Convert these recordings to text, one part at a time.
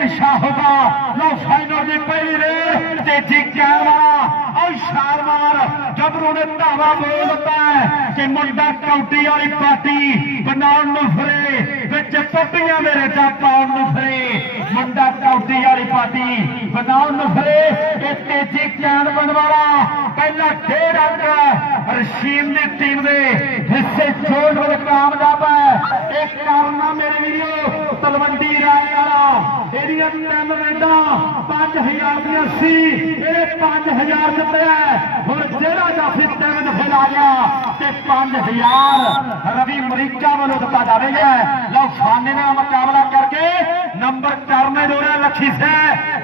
ਨਿਸ਼ਾ ਹੋਗਾ। ਲੋ ਫਾਈਨਲ ਦੀ ਪਹਿਲੀ ਰੇਡ ਤੇਜੀ ਕਹਿਣ ਵਾਲਾ ਔਰ ਸ਼ਾਰਮਾਰ ਗੱਭਰੂ ਨੇ ਧਾਵਾ ਬੋਲ ਦਿੱਤਾ ਕਿ ਮੁੰਡਾ ਕੌਡੀ ਵਾਲੀ ਪਾਰਟੀ ਬਣਾਉਣ ਨੂੰ ਫਰੇ, ਵਿੱਚ ਪੱਪੀਆਂ ਮੇਰੇ ਦਾ ਪਾਉਣ ਨੂੰ ਫਰੇ। ਮੁੰਡਾ ਕੌਡੀ ਵਾਲੀ ਪਾਰਟੀ ਬਣਾਉਣ ਨੂੰ ਫਰੇ, ਇਹ ਤੇਜੀ ਕਹਿਣ ਬਣ ਵਾਲਾ ਪਹਿਲਾ ਡੇਢ ਅੰਕ ਰਸ਼ੀਮ ਦੀ ਟੀਮ ਦੇ ਹਿੱਸੇ ਜੋੜ ਵਿੱਚ ਕਾਮਯਾਬ ਹੈ। ਇਹ ਕਾਰਨਾ ਮੇਰੇ ਵੀਰੋ ਤਲਵੰਡੀ ਰਾਏ ਇਹਦੀਆਂ ਤਿੰਨ ਰੇਡਾਂ 5000 ਦੀਆਂ ਸੀ ਇਹ 5000 ਜਿੱਤਿਆ ਹੁਣ ਜਿਹੜਾ ਜਾਫੀ ਤਿੰਨ ਦਫੇ ਲਾ ਗਿਆ ਤੇ 5000 ਰਵੀ ਅਮਰੀਕਾ ਵੱਲੋਂ ਦਿੱਤਾ ਜਾਵੇਗਾ ਲਓ, ਫਾਨੇ ਨਾਲ ਮੁਕਾਬਲਾ ਕਰਕੇ ਨੰਬਰ ਕਰਨੇ ਜੋੜਿਆ ਲਖੀ ਸੇ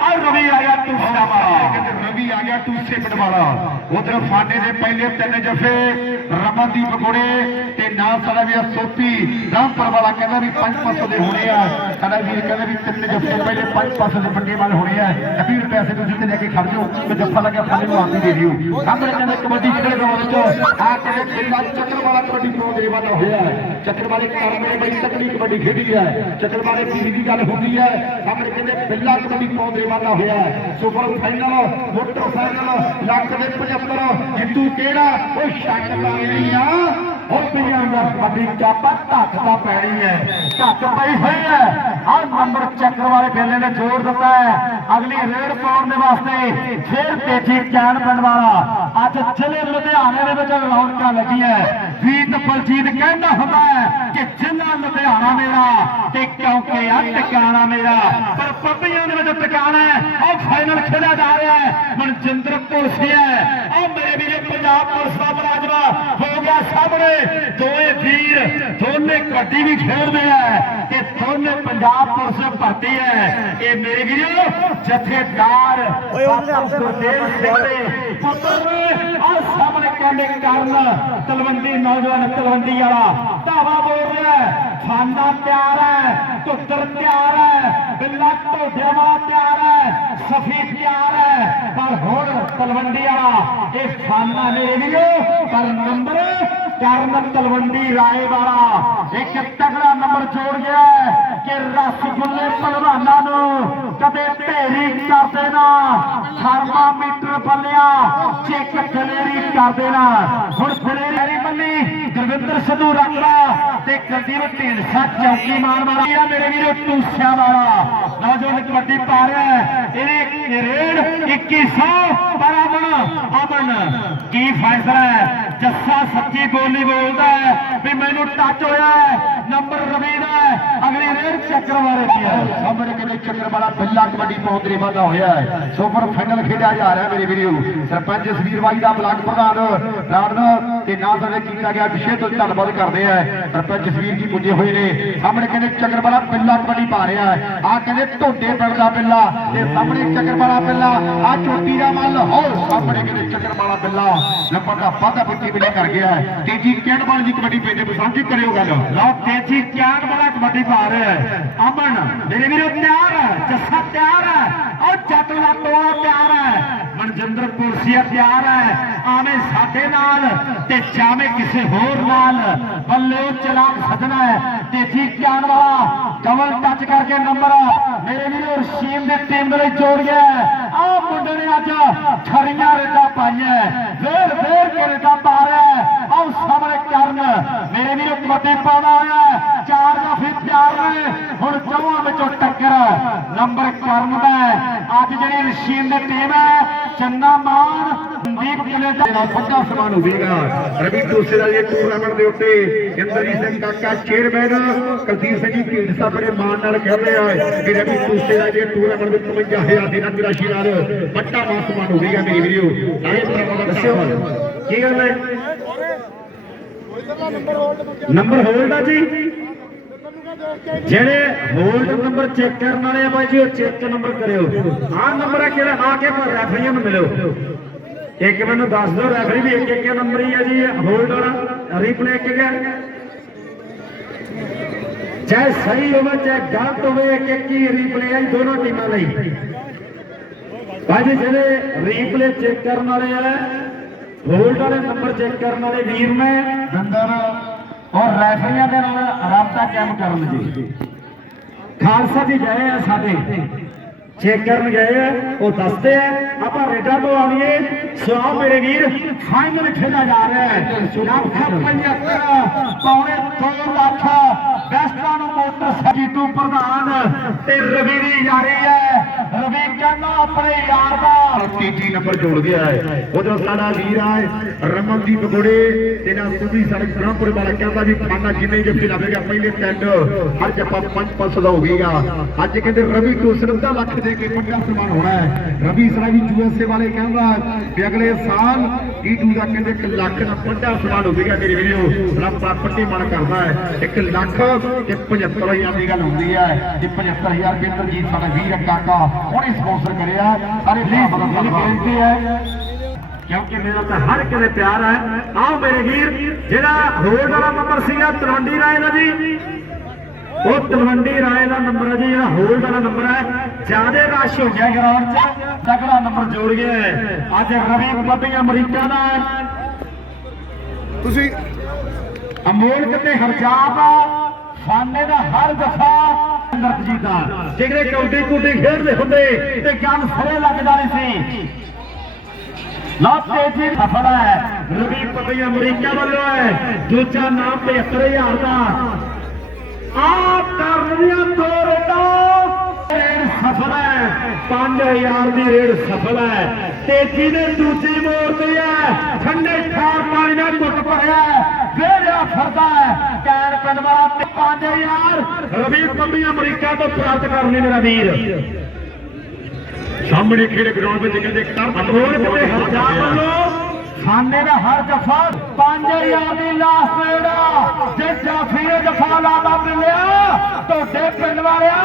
ਔਰ ਰਵੀ ਆਇਆ ਟੂਸਾ ਵਾਲਾ ਕਹਿੰਦੇ ਰਵੀ ਆ ਗਿਆ ਟੂਸੇ ਪਟਵਾਲਾ ਉਧਰ ਫਾਨੇ ਦੇ ਪਹਿਲੇ ਤਿੰਨ ਜਫੇ ਰਮਨਦੀਪ ਗੁੜੇ ਤੇ ਨਾਲ ਸਾਡਾ ਵੀ ਸੋਪੀ ਰਾਮਪੁਰ ਵਾਲਾ ਕਹਿੰਦਾ ਵੀ 500 ਦੇ ਹੋਣੇ ਆ ਸਾਡਾ ਵੀਰ ਕਹਿੰਦਾ ਵੀ ਤਿੰਨ ਜਫੇ ਪਹਿਲੇ 500 ਦੇ ਵੱਡੇ ਵਾਲੇ ਹੋਣੇ ਆ 20 ਪੈਸੇ ਤੁਸੀਂ ਤੇ ਲੈ ਕੇ ਖੜ ਜਾਓ ਤੇ ਜੱਫਾ ਲੱਗਿਆ ਫਾਨੇ ਨੂੰ ਆਪੀ ਦੇ ਦਿਓ ਸਾਹਮਣੇ ਕਹਿੰਦੇ ਕਬੱਡੀ ਖੇਡ ਦੇ ਵਿੱਚ ਆ ਕਹਿੰਦੇ ਬਿੱਲਾ ਚੱਕਰ ਵਾਲਾ ਕਬੱਡੀ ਪ੍ਰੋ ਦੇ ਵਾਲਾ ਹੋਇਆ ਹੈ। ਚੱਕਰ ਵਾਲੇ ਕਰਮੇ ਬੜੀ ਤਕੜੀ ਕਬੱਡੀ ਖੇਡੀ ਹੈ ਚੱਕਰ ਵਾਲੇ ਪੀੜੀ ਦੀ ਗੱਲ ਹੁੰਦੀ ਹੈ ਸਾਹਮਣੇ ਕਹਿੰਦੇ ਬਿੱਲਾ ਹੋਇਆ ਸੁਪਰ ਫਾਈਨਲ ਮੋਟਰਸਾਈਕਲ ਲੱਖ ਦੇ 75 ਜਿੱਤੂ ਕਿਹੜਾ? ਉਹ ਸ਼ੱਕ ਲਾਣੀ ਆ। ਉਹ ਪਈਆਂ ਦਾ ਕਬੱਡੀ ਚਾਪਾ ਧੱਕ ਦਾ ਪੈਣੀ ਹੈ। ਧੱਕ ਪਈ ਹੋਈ ਹੈ। ਆਹ ਨੰਬਰ ਚੱਕਰ ਵਾਲੇ ਬੇਲੇ ਨੇ ਜੋੜ ਦਿੱਤਾ ਹੈ। ਅਗਲੀ ਰੇਡ ਪਾਉਣ ਦੇ ਵਾਸਤੇ ਫੇਰ ਤੇਜੀ ਚੈਨ ਪਿੰਡ ਵਾਲਾ। ਅੱਜ ਜ਼ਿਲ੍ਹੇ ਲੁਧਿਆਣੇ ਦੇ ਵਿੱਚ ਰੌਣਕਾਂ ਲੱਗੀਆਂ ਵੀਤ ਬਲਜੀਤ ਕਹਿੰਦਾ ਹੁੰਦਾ ਹੈ ਕਿ ਜ਼ਿਲ੍ਹਾ ਲੁਧਿਆਣਾ ਮੇਰਾ ਤੇ ਕਿਉਂਕਿ ਆ ਟਿਕਾਣਾ ਮੇਰਾ। ਪਰ ਪੱਪੀਆਂ ਦੇ ਵਿੱਚ ਟਿਕਾਣਾ ਹੈ। ਉਹ ਫਾਈਨਲ ਖੇਡਿਆ ਜਾ ਰਿਹਾ ਹੈ। ਮਨਜਿੰਦਰ ਪੁਲਸੀਆ ਉਹ ਮੇਰੇ ਵੀਰੇ ਪੰਜਾਬ ਪੁਲਿਸ ਦਾ ਮੁਲਾਜ਼ਮਾ ਗਿਆ ਸਾਹਮਣੇ ਦੋਏ ਵੀਰ ਦੋਨੇ ਕਬੱਡੀ ਵੀ ਖੇਡਦੇ ਆ ਤੇ ਦੋਨੇ ਪੰਜਾਬ ਪੁਲਿਸ ਭਰਤੀ ਹੈ ਇਹ ਮੇਰੇ ਵੀਰੋ ਜਥੇਦਾਰ ਬਾਪੂ ਗੁਰਦੇਵ ਸਿੰਘ ਦੇ ਪੁੱਤਰ ਆ ਸਾਹਮਣੇ ਕਹਿੰਦੇ ਕਰਨ ਤਲਵੰਡੀ ਨੌਜਵਾਨ ਤਲਵੰਡੀ ਵਾਲਾ ਧਾਵਾ ਬੋਲ ਰਿਹਾ ਖਾਨਾ ਤਿਆਰ ਹੈ ਧੁੱਤਰ ਤਿਆਰ ਹੈ, ਬਿੱਲਾ ਢੋਡਿਆਂ ਵਾਲਾ ਹੈ, ਸਫੀ ਤਿਆਰ ਹੈ। ਪਰ ਹੁਣ ਤਲਵੰਡੀ ਵਾਲਾ ਇਹ ਖਾਨਾ ਮੇਰੇ ਵੀਰੋ ਪਰ ਨੰਬਰ ਕਰਨ ਤਲਵੰਡੀ ਰਾਏ ਵਾਲਾ, ਇੱਕ ਤਗੜਾ ਨੰਬਰ ਜੋੜ ਗਿਆ ਕਿ ਰਸਗੁੱਲੇ ਪਹਿਲਵਾਨਾਂ ਨੂੰ ਕਦੇ ਢੇਰੀ ਕਰ ਦੇਣਾ, ਥਰਮਾਮੀਟਰ ਬੱਲਿਆ ਚੈੱਕ ਦਲੇਰੀ ਕਰ ਦੇਣਾ। ਹੁਣ ਫਲੇਰੀ ਬੰਨੀ, ਗੁਰਵਿੰਦਰ ਸਿੱਧੂ ਰੱਖਦਾ ਤੇ ਕੁਲਦੀਪ ਢੀਂਡਸਾ ਚੌਕੀ ਮਾਰ ਵਾਲਾ ਮੇਰੇ ਵੀਰੋ ਟੂਸਿਆਂ ਵਾਲਾ। ਨੌਜਵਾਨ ਕਬੱਡੀ ਪਾ ਰਿਹਾ ਹੈ। ਇਹਨੇ ਰੇਡ 2100 ਪਰ ਅਮਨ ਅਮਨ ਕੀ ਫੈਸਲਾ ਹੈ? ਜੱਸਾ ਸੱਚੀ ਬੋਲੀ ਬੋਲਦਾ ਹੈ ਵੀ ਮੈਨੂੰ ਟੱਚ ਹੋਇਆ ਹੈ ਨੰਬਰ ਰਵੀ ਦਾ ਹੈ। ਅਗਲੀ ਰੇਡ ਚੱਕਰ ਮਾਰੇ ਪਿਆ ਸਾਹਮਣੇ ਕਹਿੰਦੇ ਚੱਕਰ ਵਾਲਾ ਬਿੱਲਾ ਕਬੱਡੀ ਪੌਂਦਰੇ ਵਾਦਾ ਹੋਇਆ ਹੈ। ਸੁਪਰ ਫਾਈਨਲ ਖੇਡਿਆ ਜਾ ਰਿਹਾ ਮੇਰੇ ਵੀਰੋ। ਸਰਪੰਚ ਜਸਵੀਰ ਬਾਈ ਦਾ ਬਲਾਕ ਪ੍ਰਧਾਨ, ਰਾਣ ਤੇ ਨਾਲ ਸਾਡੇ ਕੀਤਾ ਗਿਆ ਵਿਸ਼ੇ ਤੋਂ ਧੰਨਵਾਦ ਕਰਦੇ ਆ। ਸਰਪੰਚ ਜਸਵੀਰ ਜੀ ਪੁੱਜੇ ਹੋਏ ਨੇ। ਸਾਹਮਣੇ ਕਹਿੰਦੇ ਚੱਕਰ ਵਾਲਾ ਕਬੱਡੀ ਪਾ ਰਿਹਾ ਹੈ। ਆ ਕਹਿੰਦੇ ਢੋਡੇ ਪਿੰਡ ਦਾ ਬਿੱਲਾ ਤੇ ਸਾਹਮਣੇ ਚੱਕਰ ਵਾਲਾ ਆ ਚੋਟੀ ਦਾ ਮੱਲ, ਹੋਰ ਸਾਹਮਣੇ ਕਹਿੰਦੇ ਚੱਕਰ ਵਾਲਾ ਬਿੱਲਾ ਨੰਬਰ ਦਾ ਵਾਧਾ ਬੁੱਤੀ ਬਿਲੇ ਕਰ ਗਿਆ ਹੈ। ਤੀਜੀ ਕਿਹੜ ਵਾਲੀ ਜੀ ਕਬੱਡੀ ਪੇਜੇ ਸਾਂਝੀ ਕਰਿਓ ਗੱਲ। ਲਓ ਤੇਜੀ ਕਿਆਨ ਵਾਲਾ ਕਬੱਡੀ ਪਾ ਰਿਹਾ ਹੈ। ਅਮਨ, ਮੇਰੇ ਵੀਰੋ ਤਿਆਰ ਹੈ, ਜੱਸਾ ਤਿਆਰ ਹੈ ਔਰ ਜੱਟਲਾ ਟੋਲਾ ਤਿਆਰ ਹੈ ਮਨਜਿੰਦਰ ਪੁਰਸੀਆ ਹੈ। ਆਵੇਂ ਸਾਡੇ ਨਾਲ ਤੇ ਜਾਵੇਂ ਕਿਸੇ ਹੋਰ ਨਾਲ। ਬੱਲੇ ਉਹ ਚਲਾਕ ਸਜਣਾ ਹੈ। ਤੇਜੀ ਕਿਆਨ ਵਾਲਾ ਡਬਲ ਟੱਚ ਕਰਕੇ ਨੰਬਰ ਮੇਰੇ ਵੀਰੋ, ਰਸ਼ੀਮ ਦੇ ਟੀਮ ਦੇ ਲਈ ਜੋੜ ਗਿਆ ਆਹ ਮੁੰਡੇ ਨੇ ਅੱਜ ਛੜੀਆਂ ਰੇਡਾ ਪਾਈਆਂ ਫੇਰ ਫੇਰ ਕੇ ਰੇਡਾ ਪਾ ਰਿਹਾ ਹੈ। ਆਹ ਸਾਹਮਣੇ ਕਰਨ। ਮੇਰੇ ਵੀਰੋ, ਕਬੱਡੀ ਪਾਉਣਾ ਹੋਇਆ ਹੈ। ਚਾਰ ਦਾ ਫਿਰ ਪਿਆਰ ਨੇ ਹੁਣ ਚੌਹਾਂ ਵਿੱਚੋਂ ਟੱਕਰ ਨੰਬਰ ਕਰਨ ਦਾ ਹੈ। ਅੱਜ ਜਿਹੜੀ ਰਸ਼ੀਨ ਦੀ ਟੀਮ ਹੈ ਚੰਨਾ ਮਾਨ ਸੰਦੀਪ ਦੇ ਨਾਲ ਵੱਡਾ ਸਮਾਨ ਹੋਵੇਗਾ ਰਵੀ ਟੂਸੇ ਦਾ ਇਹ ਟੂਰਨਾਮੈਂਟ ਦੇ ਉੱਤੇ ਇੰਦਰਜੀਤ ਸਿੰਘ ਕਾਕਾ ਚੇਅਰਮੈਨ ਕੁਲਦੀਪ ਸਿੰਘ ਜੀ ਢੀਂਡਸਾ ਬੜੇ ਮਾਣ ਨਾਲ ਕਹਿੰਦੇ ਆ ਕਿ ਰਵੀ ਟੂਸੇ ਦਾ ਇਹ ਟੂਰਨਾਮੈਂਟ ਦੇ 55000 ਦੀ ਰਾਸ਼ੀ ਨਾਲ ਵੱਡਾ ਮਾਨ ਸਮਾਨ ਹੋਵੇਗਾ ਮੇਰੀ ਵੀਡੀਓ ਸਾਰੇ ਭਰਾਵਾਂ ਦਾ ਧੰਨਵਾਦ। ਕੀ ਗੱਲ ਹੈ? ਨੰਬਰ ਹੋਲਡ ਆ ਜੀ? ਜਿਹੜੇ ਹੋਲਡ ਨੰਬਰ ਚੈੱਕ ਕਰਨ ਵਾਲੇ ਆ ਬਾਈ ਜੀ, ਉਹ ਚੈੱਕ ਨੰਬਰ ਕਰਿਓ। ਆਹ ਨੰਬਰ ਆ ਕਿਹੜਾ ਆ ਕੇ ਪਰ ਰੈਫਰੀਆਂ ਨੂੰ ਮਿਲੋ ਇੱਕ ਮੈਨੂੰ ਦੱਸ ਦਿਓ ਰੈਫਰੀ ਵੀ ਇੱਕ ਇੱਕ ਨੰਬਰ ਹੀ ਆ ਜੀ ਹੋਲਡ ਵਾਲਾ ਰੀਪਲੇ ਇੱਕ ਇੱਕ ਚਾਹੇ ਸਹੀ ਹੋਵੇ, ਚਾਹੇ ਗਲਤ ਹੋਵੇ ਇੱਕ ਇੱਕ ਹੀ ਰੀਪਲੇ ਆ ਦੋਨੋਂ ਟੀਮਾਂ ਲਈ। ਭਾਈ ਜੀ, ਜਿਹੜੇ ਰੀਪਲੇ ਚੈੱਕ ਕਰਨ ਵਾਲੇ ਆ ਹੋਲਡ ਵਾਲੇ ਨੰਬਰ ਚੈੱਕ ਕਰਨ ਵਾਲੇ ਵੀਰ ਨੇ। ਦੰਦਰ ਔਰ ਰੈਫਰੀਆਂ ਦੇ ਨਾਲ ਰਾਬਤਾ ਕਾਇਮ ਕਰਨ ਜੀ ਖਾਲਸਾ ਜੀ ਗਏ ਆ ਸਾਡੇ। ਚੈੱਕ ਕਰਨ ਗਏ ਆ, ਉਹ ਦੱਸਦੇ ਆ, ਆਪਾਂ ਰੇਡਾਂ ਤੋਂ ਆਵੀਏ ਸੋ ਮੇਰੇ ਵੀਰ ਫਾਈਨਲ ਖੇਡਿਆ ਜਾ ਰਿਹਾ ਹੈ। ਲੱਖ 75 ਪੌਣੇ 2 ਲੱਖ। ਬੈਸਟਾਂ ਨੂੰ ਮੋਟਰ ਟੂ ਪ੍ਰਧਾਨ ਤੇ ਰਵੀ ਦੀ ਯਾਰੀ ਹੈ। ਰਵੀ ਕਹਿੰਦਾ, ਆਪਣੇ ਤੀਜੀ ਨੰਬਰ ਜੋੜ ਗਿਆ ਹੈ। ਉਧਰ ਸਾਡਾ ਵੀਰ ਹੈ ਰਮਨਦੀਪ ਗੁੜੇ ਤੇ ਨਾ ਸੁਧੀ ਸੜਕ ਬ੍ਰਹਮਪੁਰ ਵਾਲਾ ਕਹਿੰਦਾ ਵੀ ਖਾਨਾ ਜਿੰਨੇ ਜੱਫੇ ਲਾਵੇਗਾ ਪਹਿਲੇ ਟੈਂਡ ਹਰ ਜੱਫਾ 5-500 ਦਾ ਹੋਵੇਗਾ ਅੱਜ ਕਹਿੰਦੇ ਰਵੀ ਟੂਸਨ ਅੱਧਾ ਲੱਖ ਦੇ ਕੇ ਵੱਡਾ ਸਨਮਾਨ ਹੋਣਾ ਹੈ। ਰਵੀ ਸਰਾ ਵੀ ਯੂਐਸਏ ਵਾਲੇ ਕਹਿੰਦਾ ਵੀ ਅਗਲੇ ਸਾਲ ਟੀ2 ਦਾ ਕਹਿੰਦੇ 1 ਲੱਖ ਦਾ ਵੱਡਾ ਸਨਮਾਨ ਹੋਵੇਗਾ ਮੇਰੇ ਵੀਰੋ। ਰੱਬ ਪੱਟੀ ਮਨ ਕਰਦਾ ਹੈ। 1 ਲੱਖ ਤੇ 75000 ਦੀ ਗੱਲ ਹੁੰਦੀ ਹੈ। ਜੇ 75000 ਬਿੰਦਰਜੀਤ ਸਾਡਾ ਵੀਰ ਕਾਕਾ। ਉਹਨੇ ਸਪਾਂਸਰ ਕਰਿਆ। ਸਾਰੇ ਭਰਾਵਾਂ ਦਾ ਮੇਰੀ ਧੰਨਵਾਦ। ਬੇਨਤੀ ਹੈ ਕਿਉਂਕਿ ਮੇਰਾ ਤਾਂ ਹਰ ਕਿਤੇ ਪਿਆਰ ਹੈ ਆਓ ਮੇਰੇ ਵੀਰ ਜਿਹੜਾ ਹੋਲਡ ਵਾਲਾ ਨੰਬਰ ਸੀਗਾ ਤਲਵੰਡੀ ਰਾਏ ਦਾ ਜੀ ਉਹ ਤਲਵੰਡੀ ਰਾਏ ਦਾ ਨੰਬਰ ਹੈ ਜੀ ਜਿਹੜਾ ਹੋਲਡ ਵਾਲਾ ਨੰਬਰ ਹੈ ਜਿਆਦੇ ਰਸ਼ ਹੋ ਗਿਆ ਗਰਾਊਂਡ 'ਚ ਤਕੜਾ ਨੰਬਰ ਜੋੜ ਗਿਆ। ਅੱਜ ਰਵੀ ਪੱਪੀ ਅਮਰੀਕਾ ਦਾ। ਤੁਸੀਂ ਅਮੋਲਕ ਤੇ ਹਰਜਾਬ ਫਾਨੇ ਦਾ ਹਰ ਦਫਾ ਨਰਤਜੀ ਦਾ ਜਿਹੜੇ ਕੌਡੀ ਕੁੱਡੀ ਖੇਡਦੇ ਹੁੰਦੇ ਤੇ ਗੱਲ ਸਰੇ ਲੱਗ ਜਾਣੀ ਸੀ। ਲਾ ਤੇਜੀ ਸਫਲ ਹੈ। ਰਵੀ ਪਤੀ ਅਮਰੀਕਾ ਵੱਲੋਂ ਹੈ। ਦੂਜਾ ਨਾਮ 75000 ਦਾ। ਆ ਕਰਨੀਆਂ ਦੋ ਸਫਲ ਹੈ। 5000 ਦੀ ਰੇਡ ਸਫਲ ਹੈ। ਤੇਜੀ ਨੇ ਦੂਜੀ ਮੋੜਦੀ ਹੈ, ਠੰਡੇ ਠਾਰ ਪਾਣੀ ਨਾਲ ਘੁੱਟ ਭਰਿਆ ਵੇੜਿਆ ਫਰਦਾ ਹੈ। ਕੈਨ ਪਿੰਡ ਵਾਲਾ 5000 ਰਵੀ ਪੰਮੀ ਅਮਰੀਕਾ ਤੋਂ ਪ੍ਰਾਪਤ ਕਰਨੀ ਮੇਰਾ ਵੀਰ। ਸਾਹਮਣੇ ਖੇਡ ਗਰਾਊਂਡ ਵਿੱਚ ਕਹਿੰਦੇ ਕਰ ਅਮੋਲ ਤੇ ਹਰਜਾਨ ਵੱਲੋਂ। ਖਾਨੇ ਦਾ ਹਰ ਜਫਾ 5000 ਦੀ ਲਾਸਟ ਰੇਡ ਆ। ਜੇ ਜਾਫੀ ਨੇ ਜਫਾ ਲਾਦਾ ਮਿਲਿਆ ਤੁਹਾਡੇ ਪਿੰਡ ਵਾਲਿਆ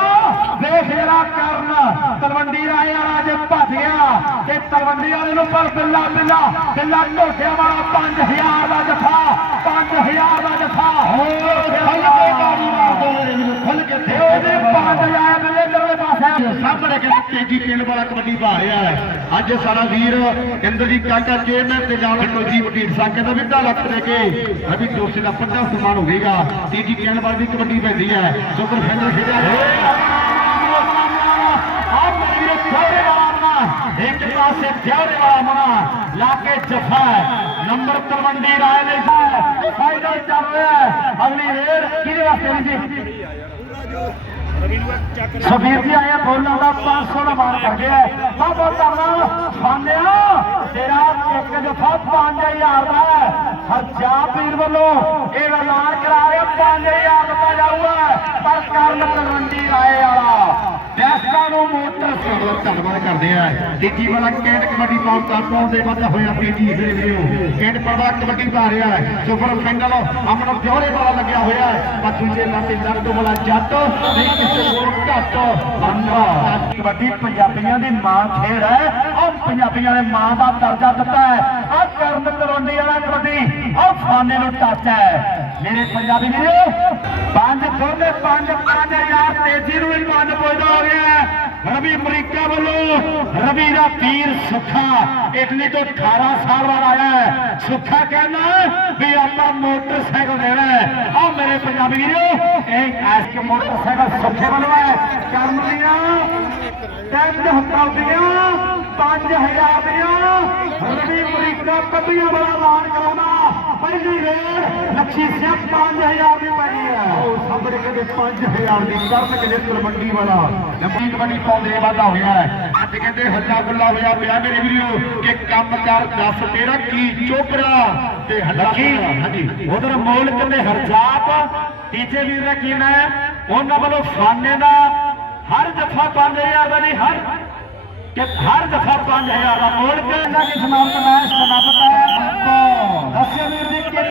ਵੇਖ ਜਰਾ ਕਰਨ ਤਲਵੰਡੀ ਰਾਏ ਵਾਲਾ ਜੇ ਭੱਜ ਗਿਆ ਤੇ ਤਲਵੰਡੀ ਵਾਲੇ ਨੂੰ ਪਰ ਬਿੱਲਾ ਬਿੱਲਾ ਬਿੱਲਾ ਢੋਟਿਆਂ ਵਾਲਾ 5000 ਦਾ ਜਫਾ 5000 ਦਾ ਜਫਾ ਹੋ ਮਾਰਦੇ ਖੁੱਲ ਕੇ ਤੇ ਉਹਦੇ 5000 ਬਿੱਲੇ ਦਰਵੇ ਪਾਸੇ ਸਾਹਮਣੇ ਕਹਿੰਦੇ ਤੇਜੀ ਪਿੰਡ ਵਾਲਾ ਕਬੱਡੀ ਪਾ ਰਿਹਾ ਹੈ ਅੱਜ ਸਾਡਾ ਵੀਰ ਇੰਦਰਜੀਤ ਕਾਕਾ ਚੇਅਰਮੈਨ ਤੇ ਨਾਲ ਕੁਲਦੀਪ ਢੀਂਡ ਸਾਹਿਬ ਕਹਿੰਦਾ ਵੀ 2 ਲੱਖ ਦੇ ਕੇ। ਰਵੀ ਜੋਸ਼ੀ ਦਾ ਵੱਡਾ ਸਨਮਾਨ ਹੋਵੇਗਾ ਤੀਜੀ ਪਿੰਡ ਵਾਲੀ ਦੀ ਕਬੱਡੀ ਪੈਂਦੀ ਹੈ। ਸੁਪਰ ਫਾਈਨਲ ਖੇਡਿਆ ਇੱਕ ਪਾਸੇ ਦਿਹਾੜੇ ਵਾਲਾ ਮਨਾ ਲਾ ਕੇ ਜਫਾ ਨੰਬਰ ਤਲਵੰਡੀ ਰਾਏ ਲਈ ਫਾਈਨਲ ਚੱਲ ਰਿਹਾ ਅਗਲੀ ਰੇਡ ਕਿਹਦੇ ਵਾਸਤੇ ਜੀ ਸਫੀਰ ਜੀ ਆਇਆ ਬੋਲਣ ਦਾ 500 ਦਾ ਮਾਰ ਕਰ ਗਿਆ। ਬਹੁਤ ਬਹੁਤ ਧੰਨਵਾਦ। ਖਾਨਿਆ ਤੇਰਾ ਇੱਕ ਜਫਾ 5000 ਦਾ ਹੈ। ਹਰਜਾਬ ਵੱਲੋਂ ਇਹ ਐਲਾਨ ਕਰਾ ਰਿਹਾ 5000 ਦਿੱਤਾ ਜਾਊਗਾ। ਪਰ ਕਰਨ ਤਲਵੰਡੀ ਰਾਏ ਵਾਲਾ, ਬੈਸਟਾਂ ਨੂੰ ਮੋਟਰ ਧੰਨਵਾਦ ਧੰਨਵਾਦ ਕਰਦੇ ਆ। ਤੀਜੀ ਵਾਲਾ ਕੈਂਟ ਕਬੱਡੀ ਪਾਉਣ ਦਾ ਪਾਉਣ ਦੇ ਵਾਧਾ ਹੋਇਆ ਤੀਜੀ ਮੇਰੇ ਵੀਰੋ। ਕੈਂਟ ਪਰਦਾ ਕਬੱਡੀ ਪਾ ਰਿਹਾ ਸੁਪਰ ਫਾਈਨਲ ਅਮਨ ਪਿਓਰੇ ਵਾਲਾ ਲੱਗਿਆ ਹੋਇਆ ਹੈ। ਪਰ ਦੂਜੇ ਲਾਤੇ ਦਰਦ ਵਾਲਾ ਜੱਟ ਨਹੀਂ ਕਬੱਡੀ ਪੰਜਾਬੀਆਂ ਦੀ ਮਾਂ ਖੇਡ ਹੈ। ਉਹ ਪੰਜਾਬੀਆਂ ਨੇ ਮਾਂ ਦਾ ਦਰਜਾ ਦਿੱਤਾ ਹੈ। ਆ ਕਰਨ ਤਲਵੰਡੀ ਵਾਲਾ ਕਬੱਡੀ ਉਹ ਫਾਨੇ ਨੂੰ ਟੱਚ ਹੈ। ਮੇਰੇ ਪੰਜਾਬੀ ਵੀਰੋ, ਪੰਜ ਦੋਨੇ ਪੰਜ ਪੰਜ ਹਜ਼ਾਰ ਤੇਜੀ ਨੂੰ ਹੀ ਪੰਜ ਪੁੱਜਦਾ ਹੋ ਗਿਆ ਰਵੀ ਅਮਰੀਕਾ ਵੱਲੋਂ ਰਵੀ ਦਾ ਵੀਰ ਸੁੱਖਾ ਇਟਲੀ ਤੋਂ 18 ਸਾਲ ਬਾਅਦ ਆਇਆ ਹੈ ਸੁੱਖਾ ਕਹਿੰਦਾ ਵੀ ਆਪਾਂ ਮੋਟਰਸਾਈਕਲ ਦੇਣਾ ਹੈ ਆ ਮੇਰੇ ਪੰਜਾਬੀ ਵੀਰੋ ਇਹ ਐਸ ਕੇ ਮੋਟਰਸਾਈਕਲ ਸੁੱਖੇ ਵੱਲੋਂ ਹੈ ਕਰਨ ਦੀਆਂ ਤਿੰਨ ਹੱਥਾਂ 5000 ਦੀਆਂ ਰਵੀ ਅਮਰੀਕਾ ਪੱਬੀਆਂ ਵਾਲਾ ਐਲਾਨ ਕਰਾਉਂਦਾ ਪਹਿਲੀ ਰੇਡ ਲੱਖੀ ਸਿੰਘ 5000 ਦੀ ਪਈ ਹੈ ਉਹ ਸਾਹਮਣੇ ਕਹਿੰਦੇ 5000 ਦੀ ਕਰਨ ਕਿਲੇ ਤਲਵੰਡੀ ਵਾਲਾ ਲੰਬੀ ਕਬੱਡੀ ਪਾਉਂਦੇ ਵਾਧਾ ਹੋਇਆ ਹੈ ਅੱਜ ਕਹਿੰਦੇ ਹੱਲਾ ਗੁੱਲਾ ਹੋਇਆ ਪਿਆ ਮੇਰੇ ਵੀਰੋ ਕਿ ਕੰਮ ਕਰ ਦੱਸ ਤੇਰਾ ਕੀ ਚੋਪੜਾ? ਤੇ ਹੱਲਾ ਹਾਂਜੀ। ਉਧਰ ਮੌਲਕ ਤੇ ਹਰਜਾਪ ਤੀਜੇ ਵੀਰ ਦਾ ਕੀ ਹੈ? ਉਹਨਾਂ ਵੱਲੋਂ ਫਾਨੇ ਦਾ ਹਰ ਜਫਾ 5000 ਦਾ ਨਹੀਂ ਹਰ ਕਿ ਹਰ ਜਫਾ 5000 ਦਾ ਮੌਲਕ। ਇਹਨਾਂ ਦੀ ਸਮਾਪਤ ਮੈਚ ਸਮਾਪਤ ਹੈ ਦੱਸਿਓ ਵੀਰ ਜੀ